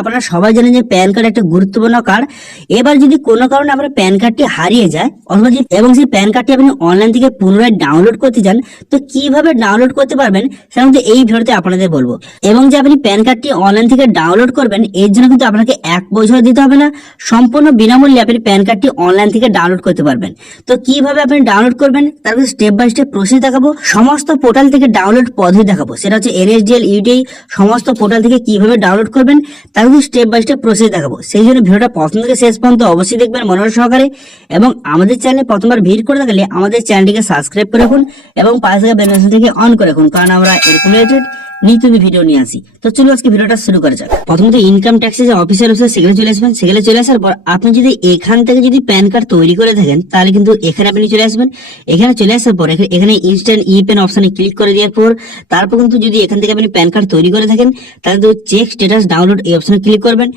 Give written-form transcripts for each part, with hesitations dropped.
আপনারা সবাই জানেন যে প্যান কার্ড একটা গুরুত্বপূর্ণ কার্ড। এবার যদি কোনো কারণে আপনার প্যান কার্ডটি হারিয়ে যায় অথবা এবং সেই প্যান কার্ডটি আপনি অনলাইন থেকে পুনরায় ডাউনলোড করতে চান, তো কিভাবে ডাউনলোড করতে পারবেন সেটা কিন্তু এই ভিডিওতে আপনাদের বলবো। এবং যে আপনি প্যান কার্ডটি অনলাইন থেকে ডাউনলোড করবেন এর জন্য কিন্তু আপনাকে 1 পয়সা দিতে হবে না, সম্পূর্ণ বিনামূল্যে আপনি প্যান কার্ডটি অনলাইন থেকে ডাউনলোড করতে পারবেন। তো কিভাবে আপনি ডাউনলোড করবেন তার স্টেপ বাই স্টেপ প্রসেস দেখাবো, সমস্ত পোর্টাল থেকে ডাউনলোড পদ্ধতি দেখাবো, সেটা হচ্ছে NSDL UTI সমস্ত পোর্টাল থেকে কিভাবে ডাউনলোড করবেন তার স্টেপ বাই স্টেপ প্রসেস দেখাবো। সেই জন্য ভিডিওটা প্রথম থেকে শেষ পর্যন্ত অবশ্যই দেখবেন মনোযোগ সহকারে। এবং আমাদের চ্যানেলে প্রথমবার ভিজিট করে থাকলে আমাদের চ্যানেলটিকে সাবস্ক্রাইব করে রাখুন এবং পাশে থাকা বেল আইকন থেকে অন করে রাখুন, কারণ আমরা এরকম রিলেটেড নিত্য ভিডিও নিয়ে আসি। তো চলো আজকে ভিডিওটা শুরু করা যাক। প্রথমত ইনকাম ট্যাক্সের যে অফিসার আছে সেখানে চলে আসবেন। সেখানে চলে আসার পর আপনি যদি এখান থেকে যদি প্যান কার্ড তৈরি করে থাকেন তাহলে কিন্তু এখানে আপনি চলে আসবেন। এখানে চলে আসার পর এখানে ইনস্ট্যান্ট ই পেন অপশনে ক্লিক করে দেওয়ার পর তারপর কিন্তু যদি এখান থেকে আপনি প্যান কার্ড তৈরি করে থাকেন তাহলে তো চেক স্ট্যাটাস ডাউনলোড এই অপশনে ক্লিক করবেন।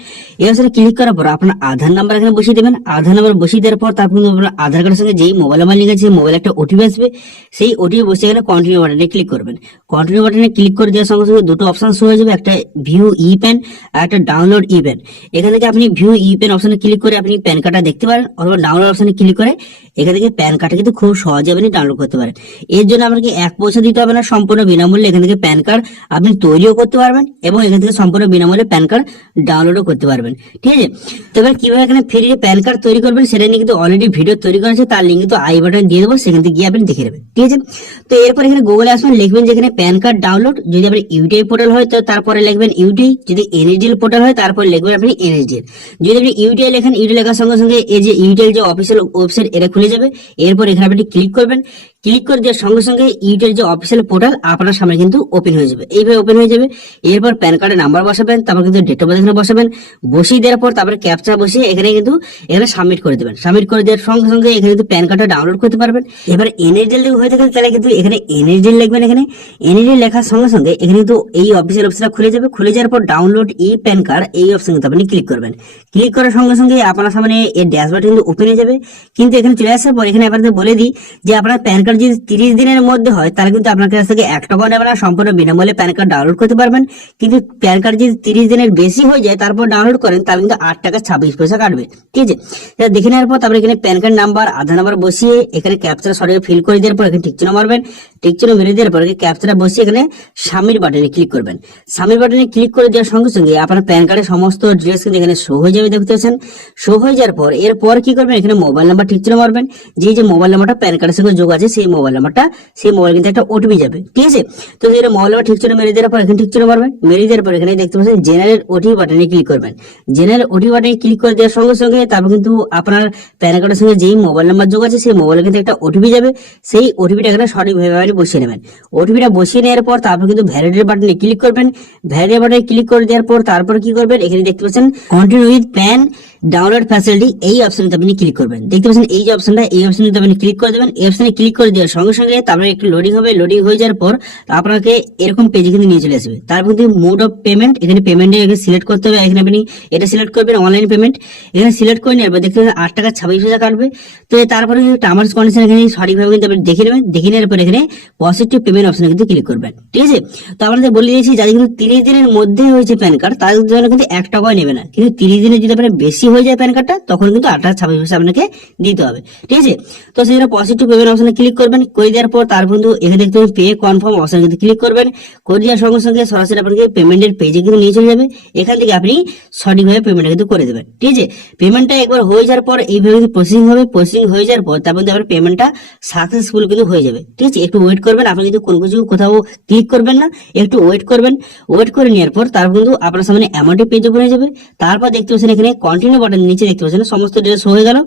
এই অপশনে ক্লিক করার পর আপনার আধার নাম্বার এখানে বসিয়ে দেবেন। আধার নাম্বার বসিয়ে দেওয়ার পর তারপর কিন্তু আপনার আধার কার্ডের সঙ্গে যেই মোবাইল নাম্বার লিঙ্ক আছে মোবাইল একটা ওটিপি আসবে, সেই ওটিপি বসে এখানে কন্টিনিউ বাটনে ক্লিক করবেন। কন্টিনিউ বাটনে ক্লিক করে দেওয়ার সঙ্গে সঙ্গে দুটো অপশন শো হয়ে যাবে, একটা ভিউ ই পেন আর একটা ডাউনলোড ই পেন। এখান থেকে আপনি ভিউ ই পেন অপশনে ক্লিক করে আপনি প্যান কার্ডটা দেখতে পারেন, অথবা ডাউনলোড অপশনে ক্লিক করে এখান থেকে প্যান কার্ডটা কিন্তু খুব সহজে আপনি ডাউনলোড করতে পারেন। এর জন্য আপনাকে 1 পয়সা দিতে হবে না, সম্পূর্ণ বিনামূল্যে এখান থেকে প্যান কার্ড আপনি তৈরিও করতে পারবেন এবং এখান থেকে সম্পূর্ণ বিনামূল্যে প্যান কার্ড ডাউনলোডও করতে পারবেন। ঠিক আছে, তো এবার কিভাবে এখানে ফ্রি প্যান কার্ড তৈরি করবেন সেটা নিয়ে কিন্তু অলরেডি ভিডিও তৈরি করা আছে, তার লিঙ্ক কিন্তু আই বাটন দিয়ে দেবো, সেখান থেকে গিয়ে আপনি দেখে নেবেন। ঠিক আছে, তো এরপর এখানে গুগলে আসবেন, লিখবেন যে এখানে প্যান কার্ড ডাউনলোড। যদি আপনি ইউটিআই পোর্টাল হয় তো তারপরে লিখবেন ইউটিআই, যদি NSDL পোর্টাল হয় তারপরে লিখবেন আপনি NSDL। যদি আপনি ইউটিআই লেখেন, ইউটিআই লেখার সঙ্গে সঙ্গে এই যে ইউটিআই যে অফিসিয়াল ওয়েবসাইট এটা খুলে যাবে। এরপর এখানে আপনি ক্লিক করবেন। ক্লিক করে দেওয়ার সঙ্গে সঙ্গে ইউটিআই যে অফিসিয়াল পোর্টাল আপনার সামনে কিন্তু ওপেন হয়ে যাবে, এইভাবে ওপেন হয়ে যাবে। এরপর প্যান কার্ডের নাম্বার বসাবেন, তারপর কিন্তু ডেট অফ বার্থ এখানে বসাবেন। বসিয়ে দেওয়ার পর তারপরে ক্যাপচা বসিয়ে এখানে কিন্তু এখানে সাবমিট করে দেবেন। সাবমিট করে দেওয়ার সঙ্গে সঙ্গে এখানে কিন্তু প্যান কার্ডটা ডাউনলোড করতে পারবেন। এবার NSDL হয়ে থাকে তাহলে কিন্তু এখানে NSDL লিখবেন। এখানে NSDL লেখার সঙ্গে সঙ্গে এখানে কিন্তু এই অফিসিয়াল অপশনটা খুলে যাবে। খুলে যাওয়ার পর ডাউনলোড ই প্যান কার্ড এই অপশন কিন্তু আপনি ক্লিক করবেন। ক্লিক করার সঙ্গে সঙ্গে আপনার সামনে এই ড্যাশবোর্ড কিন্তু ওপেন হয়ে যাবে। কিন্তু এখানে চলে আসার পর এখানে আপনাদের বলে দিই যে আপনার প্যান কার্ড যদি 30 দিনের মধ্যে হয় তাহলে কিন্তু আপনার কাছ থেকে 1 টাকা নেবে না, সম্পূর্ণ বিনামূল্যে প্যান কার্ড ডাউনলোড করতে পারবেন। কিন্তু প্যান কার্ড যদি 30 দিনের বেশি হয়ে যায় তারপর ডাউনলোড করেন তাহলে কিন্তু 8 টাকা 26 পয়সা কাটবে। ঠিক আছে, দেখে নেওয়ার পর তারপরে এখানে প্যান কার্ড নাম্বার আধার নাম্বার বসিয়ে এখানে ক্যাপচার সঠিক ফিল করে দেওয়ার পর এখানে টিক চিহ্ন মারবেন। টিক চিহ্ন মেরে দেওয়ার পর ক্যাপচারটা বসিয়ে এখানে সাবমিট বাটনে ক্লিক করবেন। সাবমিট বাটনে ক্লিক করে দেওয়ার সঙ্গে সঙ্গে আপনার প্যান কার্ডের সমস্ত ডিটেইলস কিন্তু এখানে শো হয়ে যাবে, দেখতে পাচ্ছেন। শো হয়ে যাওয়ার পর এরপর কি করবেন, এখানে মোবাইল নাম্বার ঠিক চিহ্ন মারবেন। যে মোবাইল নাম্বারটা প্যান কার্ডের সঙ্গে যোগ আছে সেই মোবাইল নাম্বারটা, সেই মোবাইল কিন্তু একটা ওটিপি যাবে। ঠিক আছে, তো এটা মোবাইল নাম্বার ঠিক চিহ্ন মেরে দেওয়ার পর এখানে ঠিক চিহ্ন মারবেন। মেরে দেওয়ার পর এখানে দেখতে পাচ্ছেন জেনারেল ওটিপি বাটনে ক্লিক করবেন। জেনারেল ওটিপি বাটনে ক্লিক করে দেওয়ার সঙ্গে সঙ্গে তারপর কিন্তু আপনার প্যান কার্ডের সঙ্গে যেই মোবাইল নাম্বার যোগ আছে সেই মোবাইলে কিন্তু একটা ওটিপি যাবে। সেই ওটিপিটা এখানে সঠিকভাবে আপনি বসিয়ে নেবেন। ওটিপিটা বসিয়ে নেওয়ার পর তারপর কিন্তু ভ্যালিডেট বাটনে ক্লিক করবেন। ভ্যালিডেট বাটনে ক্লিক করে দেওয়ার পর তারপর কি করবেন, এখানে দেখতে পাচ্ছেন continue with pan download facility এই অপশনটা আপনি ক্লিক করবেন। দেখতে পাচ্ছেন এই যে অপশনটা, এই অপশনে আপনি ক্লিক করে দেবেন। এই অপশনে ক্লিক করে দেওয়ার সঙ্গে সঙ্গে তারপরে একটু লোডিং হবে। লোডিং হয়ে যাওয়ার পর আপনাকে এরকম পেজে কিন্তু নিয়ে চলে আসবে। তারপর কিন্তু মোড অফ পেমেন্ট এখানে পেমেন্টে সিলেক্ট করতে হবে। এখানে আপনি এটা সিলেক্ট করবেন অনলাইন পেমেন্ট। এখানে সিলেক্ট করে নেওয়ার পর দেখতে পাচ্ছেন 8 টাকা 26 পয়সা কাটবে। তো তারপরে টার্মস কন্ডিশন এখানে সঠিকভাবে কিন্তু আপনি দেখে নেবেন। দেখে নেওয়ার পর এখানে পজিটিভ পেমেন্ট অপশনে কিন্তু ক্লিক করবেন। ঠিক আছে, তো আপনাদের বলে দিয়েছি যাদের কিন্তু 30 দিনের মধ্যে হয়েছে প্যান কার্ড তাদের জন্য কিন্তু 1 টাকাও নেবে না। কিন্তু 30 দিনের যদি আপনার বেশি হয়ে যায় প্যান কার্ডটা তখন কিন্তু 8 টাকা 26 পয়সা আপনাকে দিতে হবে। ঠিক আছে, তো সেই জন্য পজিটিভ পেমেন্ট অপশনে ক্লিক করবেন। করে দেওয়ার পর তারপর কিন্তু এখানে দেখতে পাবেন পে কনফার্ম অপশনে কিন্তু ক্লিক করবেন। করে দেওয়ার সঙ্গে সঙ্গে সরাসরি আপনাকে পেমেন্টের পেজে কিন্তু নিয়ে চলে যাবে। এখান থেকে আপনি সঠিকভাবে পেমেন্টটা কিন্তু করে দেবেন। ঠিক আছে, পেমেন্টটা একবার হয়ে যাওয়ার পর এইভাবে কিন্তু প্রসেসিং হবে। প্রসেসিং হয়ে যাওয়ার পর তারপর আপনার পেমেন্টটা সাকসেসফুল কিন্তু হয়ে যাবে। ঠিক আছে, একটু ওয়েট করবেন। আপনি কিন্তু কোনো কিছু কোথাও ক্লিক করবেন না, একটু ওয়েট করবেন। ওয়েট করে নেওয়ার পর তারপর কিন্তু আপনার সামনে অ্যামাউন্টের পেজ ওপেন হয়ে যাবে। তারপর দেখতে পাচ্ছেন এখানে কন্টিনিউ বাটন নিচে দেখতে পাচ্ছেন সমস্ত ডিটেইলস হয়ে গেল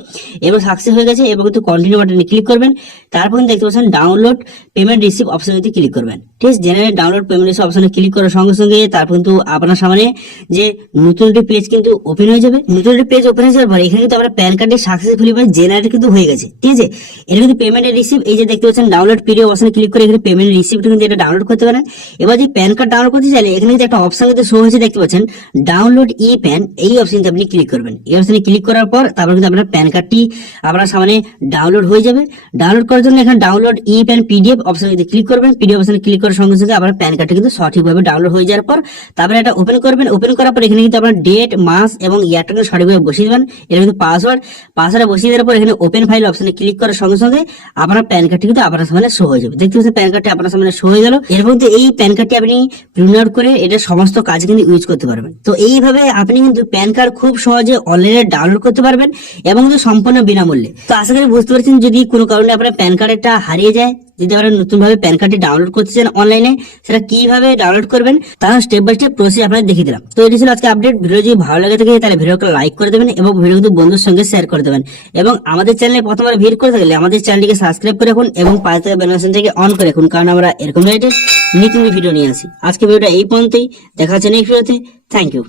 এবং সাকসেস হয়ে গেছে। এবং কিন্তু কন্টিনিউ বাটনে ক্লিক করবেন। তারপর দেখতে পাচ্ছেন ডাউনলোড পেমেন্ট রিসিভ অপশনে ক্লিক করবেন। ঠিক আছে, জেনারেল ডাউনলোড পেমেন্ট রিসিভ অপশনে ক্লিক করার সঙ্গে সঙ্গে তারপর কিন্তু আপনার সামনে যে নতুন একটি পেজ কিন্তু ওপেন হয়ে যাবে। নতুন একটি পেজ ওপেন হয়ে যাওয়ার পর এখানে কিন্তু আপনার প্যান কার্ডের সাকসেসফুলি জেনারেট কিন্তু হয়ে গেছে। ঠিক আছে, এটা কিন্তু পেমেন্টের রিসিভ এই যে দেখতে পাচ্ছেন ডাউনলোড পিডিএফ অপশনে ক্লিক করে এখানে পেমেন্ট রিসিপ্ট কিন্তু এটা ডাউনলোড করতে পারেন। এবার যে প্যান কার্ড ডাউনলোড করতে চাইলে এখানে কিন্তু একটা অপশন কিন্তু শো হয়েছে দেখতে পাচ্ছেন ডাউনলোড ই প্যান এই অপশনটা আপনি ক্লিক করবেন। এই অপশনে ক্লিক করার পর তারপর কিন্তু আপনার প্যান কার্ডটি আপনার সামনে ডাউনলোড হয়ে যাবে। ডাউনলোড করার জন্য এখানে ডাউনলোড ই প্যান পিডিএফ অপশনে যদি ক্লিক করবেন, পিডিএফ অপশনে ক্লিক করার সঙ্গে সঙ্গে আপনার প্যান কার্ডটি কিন্তু সঠিকভাবে ডাউনলোড হয়ে যাওয়ার পর তারপরে এটা ওপেন করবেন। ওপেন করার পর এখানে কিন্তু আপনার ডেট, মাস এবং ইয়ারটা সঠিকভাবে বসিয়ে দেবেন। এটা কিন্তু পাসওয়ার্ড বসিয়ে দেওয়ার পর এখানে ওপেন ফাইল অপশনে ক্লিক করার সঙ্গে সঙ্গে আপনার প্যান কার্ডটি কিন্তু আপনার সামনে শো হয়ে যাবে। দেখতে পাচ্ছেন প্যান কার্ডটি আপনার সামনে শো হয়ে গেল। এর মধ্যে এই প্যান কার্ডটি আপনি প্রিন্ট আউট করে এটা সমস্ত কাজে কিন্তু ইউজ করতে পারবেন। তো এইভাবে আপনি কিন্তু প্যান কার্ড খুব সহজে অনলাইনে ডাউনলোড করতে পারবেন এবং কিন্তু সম্পূর্ণ বিনামূল্যে। তো আশা করি বুঝতে পারছেন, যদি কোনো কারণে আপনার প্যান কার্ডটা হারিয়ে যায়, যদি আপনারা নতুন ভাবে প্যান কার্ডটি ডাউনলোড করতে চান অনলাইনে, সেটা কিভাবে ডাউনলোড করবেন তার স্টেপ বাই স্টেপ প্রসেস আপনাদের দেখিয়ে দিলাম। তো এটি ছিল আজকে আপডেট। ভিডিও যদি ভালো লাগে থাকে তাহলে ভিডিওকে লাইক করে দেবেন এবং ভিডিও কিন্তু বন্ধুর সঙ্গে শেয়ার করে দেবেন। এবং আমাদের চ্যানেলে প্রথমবার ভিজিট করে থাকলে আমাদের চ্যানেলটিকে সাবস্ক্রাইব করে রাখুন এবং পাশে থাকা বেল আইকনটিকে অন করে রাখুন, কারণ আমরা এরকম রিলেটেড নিত্য ভিডিও নিয়ে আসি। আজকে ভিডিওটা এই পর্যন্তই, দেখা হচ্ছে নেক্সট ভিডিওতে। Thank you.